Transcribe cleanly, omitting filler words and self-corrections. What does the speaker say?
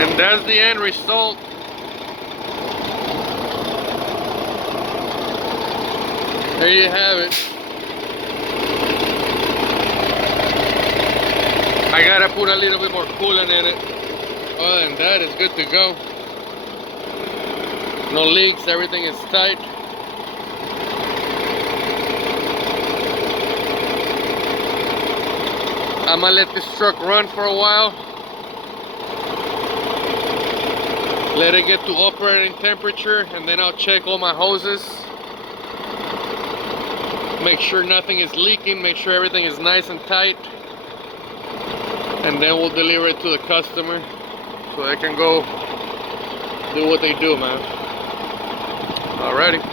And that's the end result. There you have it. I gotta put a little bit more coolant in it. Other than that, it's good to go. No leaks, everything is tight. I'm gonna let this truck run for a while. Let it get to operating temperature, and then I'll check all my hoses. Make sure nothing is leaking, make sure everything is nice and tight. And then we'll deliver it to the customer so they can go do what they do, man. Alrighty.